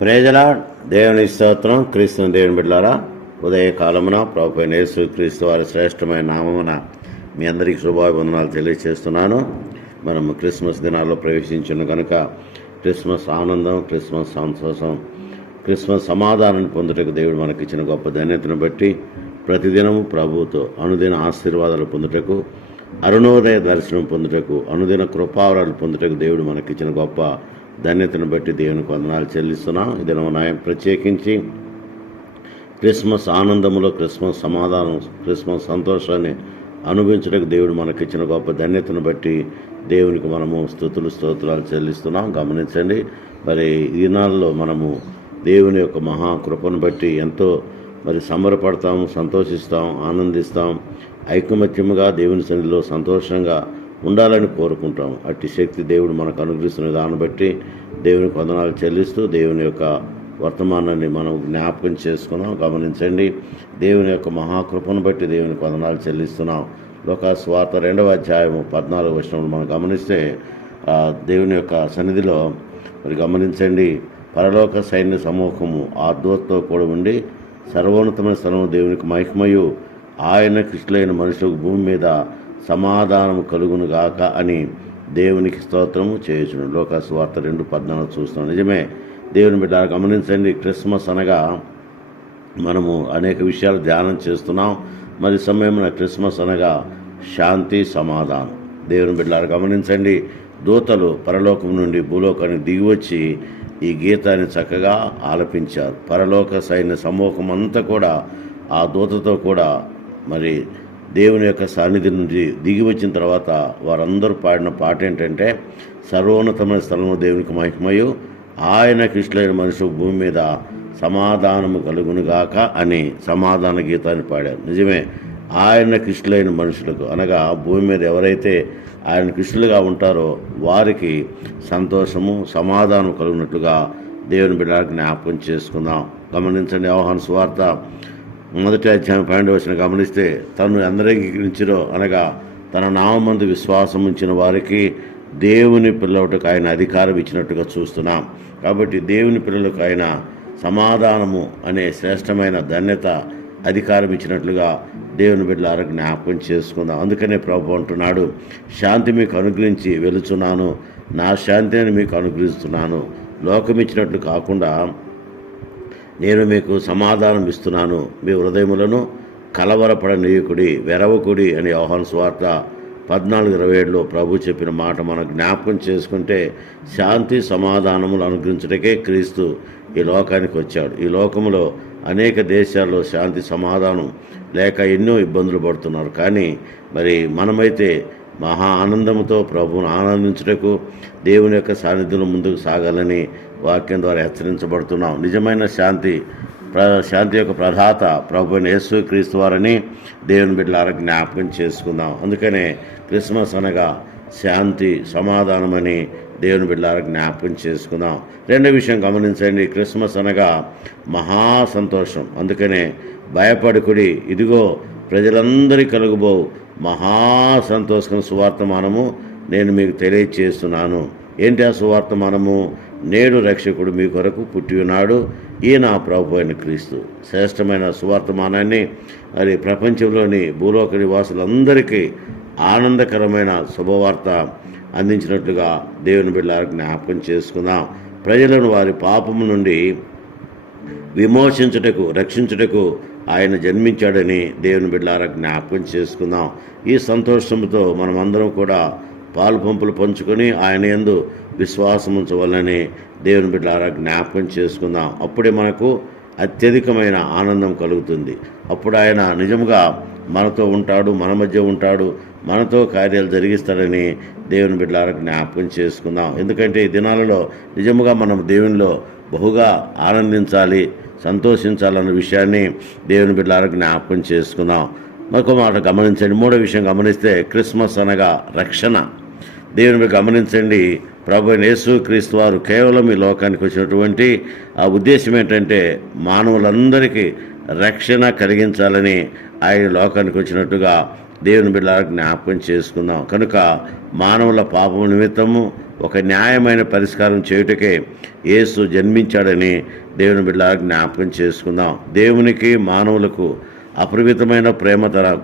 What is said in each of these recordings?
ప్రేజల దేవుని స్తోత్రం. క్రీస్తుని దేవుని బిడ్డారా ఉదయ కాలమున యేసు క్రీస్తు వారి శ్రేష్టమైన నామమున మీ అందరికీ శుభాభివందనాలు తెలియజేస్తున్నాను మనం క్రిస్మస్ దినాల్లో ప్రవేశించిన కనుక క్రిస్మస్ ఆనందం క్రిస్మస్ సంతోషం క్రిస్మస్ సమాధానాన్ని పొందుటకు దేవుడు మనకిచ్చిన గొప్ప ధన్యతను బట్టి ప్రతిదినము ప్రభువుతో అనుదిన ఆశీర్వాదాలు పొందుటకు అరుణోదయ దర్శనం పొందుటకు అనుదిన కృపావరాలు పొందుటకు దేవుడు మనకిచ్చిన గొప్ప ధన్యతను బట్టి దేవునికి వందనాలు చెల్లిస్తున్నాం. ఇది నాయం ప్రత్యేకించి క్రిస్మస్ ఆనందములో క్రిస్మస్ సమాధానం క్రిస్మస్ సంతోషాన్ని అనుభవించడానికి దేవుడు మనకిచ్చిన గొప్ప ధన్యతను బట్టి దేవునికి మనము స్థుతులు స్తోత్రాలు చెల్లిస్తున్నాం. గమనించండి మరి ఈ మనము దేవుని యొక్క మహా కృపను బట్టి ఎంతో మరి సంబరపడతాం సంతోషిస్తాం ఆనందిస్తాం. ఐకమత్యముగా దేవుని సన్నిధిలో సంతోషంగా ఉండాలని కోరుకుంటాం అట్టి శక్తి దేవుడు మనకు అనుగ్రహిస్తున్న దాన్ని బట్టి దేవుని వందనాలు చెల్లిస్తూ దేవుని యొక్క వర్తమానాన్ని మనం జ్ఞాపకం చేసుకున్నాం. గమనించండి దేవుని యొక్క మహాకృపను బట్టి దేవుని వందనాలు చెల్లిస్తున్నాం. లోక స్వార్థ రెండవ అధ్యాయము పద్నాలుగు వచ్చినప్పుడు మనం గమనిస్తే దేవుని యొక్క సన్నిధిలో మరి గమనించండి పరలోక సైన్య సమూహము ఆ దూతతో కూడా ఉండి సర్వోన్నతమైన స్థలము దేవునికి మహిమయు. ఆయన కృష్ణులైన మనుషులకు భూమి మీద సమాధానము కలుగును గాక అని దేవునికి స్తోత్రము చేయుచును. లోకాసు వార్త రెండు పద్నాలుగు చూస్తున్నాం. నిజమే దేవుని బిడ్డ గమనించండి క్రిస్మస్ అనగా మనము అనేక విషయాలు ధ్యానం చేస్తున్నాం. మరి సమయమున క్రిస్మస్ అనగా శాంతి సమాధానం. దేవుని బిడ్డలారు గమనించండి దూతలు పరలోకం నుండి భూలోకానికి దిగివచ్చి ఈ గీతాన్ని చక్కగా ఆలపించారు. పరలోక సైన్య సమూహం అంతా కూడా ఆ దూతతో కూడా మరి దేవుని యొక్క సాన్నిధి నుంచి దిగి వచ్చిన తర్వాత వారందరూ పాడిన పాట ఏంటంటే సర్వోన్నతమైన స్థలము దేవునికి మహిమయు ఆయన కృష్ణులైన మనుషు భూమి మీద సమాధానము కలుగునుగాక అని సమాధాన గీతాన్ని పాడారు. నిజమే ఆయన కృష్ణులైన మనుషులకు అనగా భూమి మీద ఎవరైతే ఆయన కృష్ణులుగా ఉంటారో వారికి సంతోషము సమాధానం కలుగునట్లుగా దేవుని బిడ్డలకు జ్ఞాపకం చేసుకుందాం. గమనించండి ఆహ్వాన సువార్త మొదటి అధ్యాయం పన్నెండు వచ్చిన గమనిస్తే తను అందరికరించిరో అనగా తన నామందు విశ్వాసం ఉంచిన వారికి దేవుని పిల్లలకు ఆయన అధికారం ఇచ్చినట్టుగా చూస్తున్నాం. కాబట్టి దేవుని పిల్లలకు ఆయన సమాధానము అనే శ్రేష్టమైన ధన్యత అధికారం ఇచ్చినట్లుగా దేవుని బిడ్డలారా జ్ఞాపకం చేసుకుందాం. అందుకనే ప్రభు అంటున్నాడు శాంతి మీకు అనుగ్రహించి వెలుచున్నాను నా శాంతిని మీకు అనుగ్రహిస్తున్నాను. లోకం ఇచ్చినట్లు కాకుండా నేను మీకు సమాధానం ఇస్తున్నాను. మీ హృదయములను కలవరపడనీయకుడి వెరవకుడి అని యోహాను స్వార్త పద్నాలుగు ఇరవై ఏడులో ప్రభు చెప్పిన మాట మనం జ్ఞాపకం చేసుకుంటే శాంతి సమాధానములు అనుగ్రహించటకే క్రీస్తు ఈ లోకానికి వచ్చాడు. ఈ లోకంలో అనేక దేశాల్లో శాంతి సమాధానం లేక ఎన్నో ఇబ్బందులు పడుతున్నారు. కానీ మరి మనమైతే మహా ఆనందంతో ప్రభువును ఆనందించుటకు దేవుని యొక్క సాన్నిధ్యంలో ముందుకు సాగాలని వాక్యం ద్వారా హెచ్చరించబడుతున్నాం. నిజమైన శాంతి ప్ర శాంతి యొక్క ప్రధాత ప్రభు యేసు క్రీస్తు వారని దేవుని బిడ్డలారా జ్ఞాపకం చేసుకుందాం. అందుకనే క్రిస్మస్ అనగా శాంతి సమాధానమని దేవుని బిడ్డలారా జ్ఞాపకం చేసుకుందాం. రెండో విషయం గమనించండి. క్రిస్మస్ అనగా మహా సంతోషం అందుకనే భయపడుకుడి. ఇదిగో ప్రజలందరి కలుగుబో మహా సంతోషం సువార్తమానము నేను మీకు తెలియచేస్తున్నాను. ఏంటి ఆ సువార్తమానము నేడు రక్షకుడు మీ కొరకు పుట్టి ఉన్నాడు. ఈయన ప్రభు అయిన క్రీస్తు. శ్రేష్టమైన సువార్తమానాన్ని మరి ప్రపంచంలోని భూలోక నివాసులందరికీ ఆనందకరమైన శుభవార్త. అందించినట్లుగా దేవుని బిడ్డలకు జ్ఞాపకం చేసుకుందాం. ప్రజలను వారి పాపము నుండి విమోచించుటకు రక్షించుటకు ఆయన జన్మించాడని దేవుని బిడ్డలారా జ్ఞాపకం చేసుకుందాం. ఈ సంతోషంతో మనమందరం కూడా పాలు పంపులు పంచుకొని ఆయన ఎందు విశ్వాసం ఉంచవాలని దేవుని బిడ్డలారా జ్ఞాపకం చేసుకుందాం. అప్పుడే మనకు అత్యధికమైన ఆనందం కలుగుతుంది. అప్పుడు ఆయన నిజముగా మనతో ఉంటాడు మన మధ్య ఉంటాడు. మనతో కార్యాలు జరిగిస్తాడని దేవుని బిడ్డలారా జ్ఞాపకం చేసుకుందాం. ఎందుకంటే ఈ దినాలలో నిజముగా మనం దేవునిలో బహుగా ఆనందించాలి సంతోషించాలన్న విషయాన్ని దేవుని బిడ్డలారా జ్ఞాపకం చేసుకుందాం. మరొక మాట గమనించండి. మూడో విషయం గమనిస్తే క్రిస్మస్ అనగా రక్షణ. దేవుని మీద గమనించండి. ప్రభు నేసు యేసు క్రీస్తు వారు కేవలం ఈ లోకానికి వచ్చినటువంటి ఆ ఉద్దేశం ఏంటంటే మానవులందరికీ రక్షణ కలిగించాలని ఆయన లోకానికి వచ్చినట్టుగా దేవుని బిడ్డలకు జ్ఞాపకం చేసుకుందాం. కనుక మానవుల పాపం నిమిత్తము ఒక న్యాయమైన పరిష్కారం చేయుటకే యేసు జన్మించాడని దేవుని బిడ్డలకు జ్ఞాపకం చేసుకుందాం. దేవునికి మానవులకు అపరిమితమైన ప్రేమ తర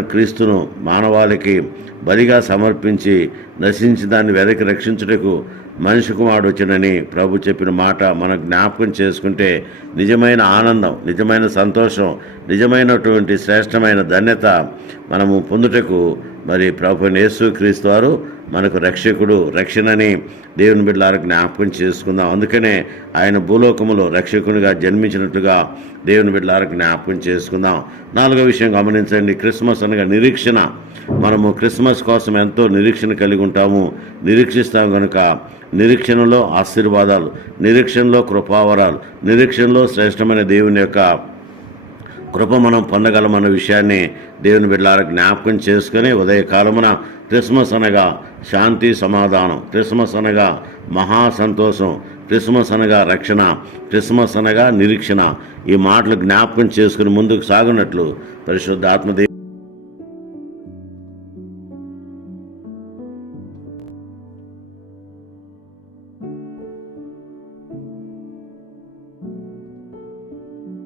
క్రీస్తును మానవాళికి బలిగా సమర్పించి నశించి దాన్ని వెదకి రక్షించుటకు మనిషి కుమారుడు వచ్చినని ప్రభు చెప్పిన మాట మనం జ్ఞాపకం చేసుకుంటే నిజమైన ఆనందం నిజమైన సంతోషం నిజమైనటువంటి శ్రేష్టమైన ధన్యత మనము పొందుటకు మరి ప్రభు యేసు క్రీస్తు వారు మనకు రక్షకుడు రక్షణని దేవుని బిడ్డలారు జ్ఞాపకం చేసుకుందాం. అందుకనే ఆయన భూలోకములో రక్షకునిగా జన్మించినట్టుగా దేవుని బిడ్డలారు జ్ఞాపకం చేసుకుందాం. నాలుగో విషయం గమనించండి. క్రిస్మస్ అనగా నిరీక్షణ. మనము క్రిస్మస్ కోసం ఎంతో నిరీక్షణ కలిగి ఉంటాము. నిరీక్షిస్తాం కనుక నిరీక్షణలో ఆశీర్వాదాలు నిరీక్షణలో కృపావరాలు నిరీక్షణలో శ్రేష్టమైన దేవుని యొక్క కృప మనం పొందగలమన్న విషయాన్ని దేవుని బిడ్డలారా జ్ఞాపకం చేసుకుని ఉదయకాలమున క్రిస్మస్ అనగా శాంతి సమాధానం క్రిస్మస్ అనగా మహా సంతోషం క్రిస్మస్ అనగా రక్షణ క్రిస్మస్ అనగా నిరీక్షణ ఈ మాటలు జ్ఞాపకం చేసుకుని ముందుకు సాగునట్లు పరిశుద్ధ